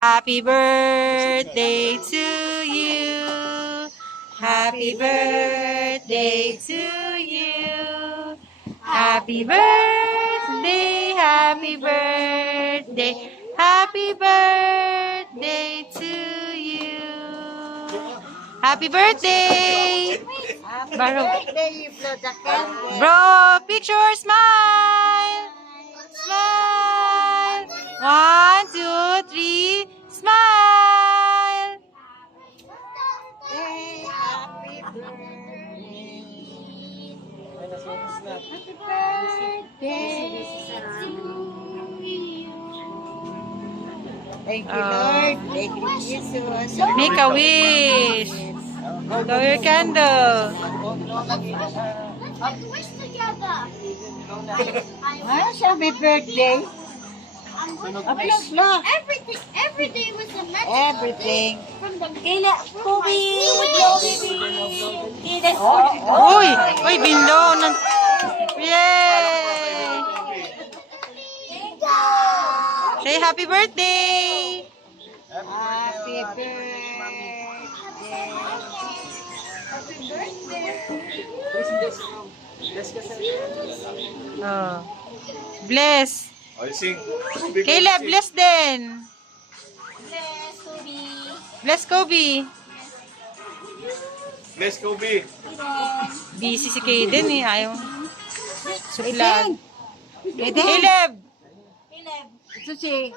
Happy birthday to you. Happy birthday to you. Happy birthday, happy birthday, happy birthday to you. Happy birthday! Happy Baro. birthday, you blow the candle. Bro, picture, smile! Smile! 1, 2, 3, smile! Hey, happy birthday. Happy birthday to you. Thank you, Lord. Thank you, Jesus. Make a wish. Blow your candle. Let's wish together. Happy birthday. Blow. Every day was a magic Everything. from the Kila, Kobe. Uy! Uy, binlaw ng... Yay! Say happy birthday! Happy birthday. Oh. Bless. I sing. Caleb, bless din. Bless, Kobe. Bless Kobe. Bless Kobe. Busy si Kaden eh. Ayaw. Suplag. Eden. Caleb! Caleb. Ito si...